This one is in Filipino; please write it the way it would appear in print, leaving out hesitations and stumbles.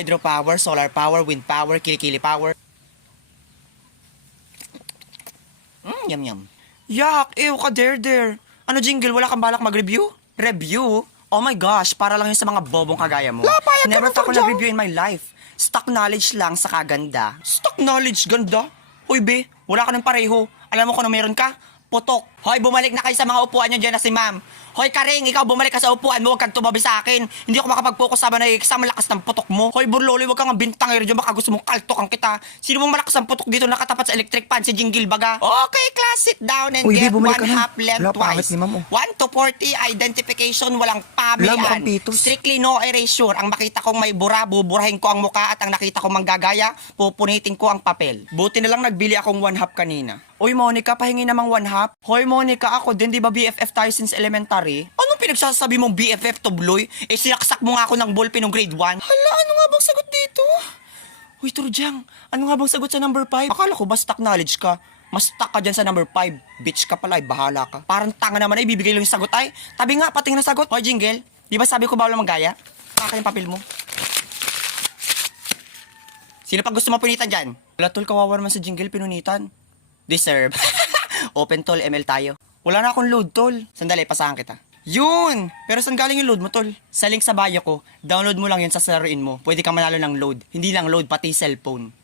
Hydropower, solar power, wind power, kilikili power. Yum yum. Yak, ew ka der. Ano jingle, wala kang balak mag-review? Review? Oh my gosh, para lang yun sa mga bobong kagaya mo. Never pa ako nag-review in my life. Stock knowledge lang sa kaganda. Stock knowledge? Ganda? Uy be, wala ka ng pareho. Alam mo kung ano meron ka? Putok. Hoy, bumalik na kayo sa mga upuan nyo dyan na si ma'am. Hoy, Karing, ikaw bumalik ka sa upuan mo, huwag kang tumabi sa akin. Hindi ako makapag-focus sa exam, malakas ng putok mo. Hoy, Burloli, huwag kang nga bintangero dyan, baka gusto mong kaltokan kita. Sino mong malakas ng putok dito nakatapat sa electric fan? Si Jingle baga. Okay, class, sit down and Uy, get Bi, bumalik one ka na. half length Wala, pangit twice. ni ma'am, oh. 1 to 40, identification, walang Wala, mukhang pabian. pitos. Strictly no erasure. Ang makita kong may bura, buburahin ko ang muka at ang nakita kong manggagaya, pupunitin ko ang papel. Buti na lang nagbili akong 1 half kanina. Uy, Monica, pahingi namang 1 half. Hoy, Monica, ako din, di ba BFF tayo since elementary? Anong pinagsasabi mong BFF to Bloy? Eh, sinaksak mo nga ako ng ballpen ng grade 1. Hala, ano nga bang sagot dito? Uy, Turjang, ano nga bang sagot sa number 5? Akala ko ba stock knowledge ka? Mas stuck ka dyan sa number 5. Bitch ka pala, bahala ka. Parang tanga naman ay bibigay lang yung sagot. Ay, tabi nga, pating na sagot. Hoy, Jingle, di ba sabi ko bawal manggaya? Baka yung papel mo. Sino pa gusto mapunitan dyan? Wala tol, kawawa naman sa Jingle, pinunitan. Deserve. Open tol, ML tayo. Wala na akong load tol. Sandali, pasahan kita. Yun! Pero saan galing yung load mo tol? Sa link sa bio ko, download mo lang yun sa laruin mo. Pwede ka manalo ng load. Hindi lang load, pati cellphone.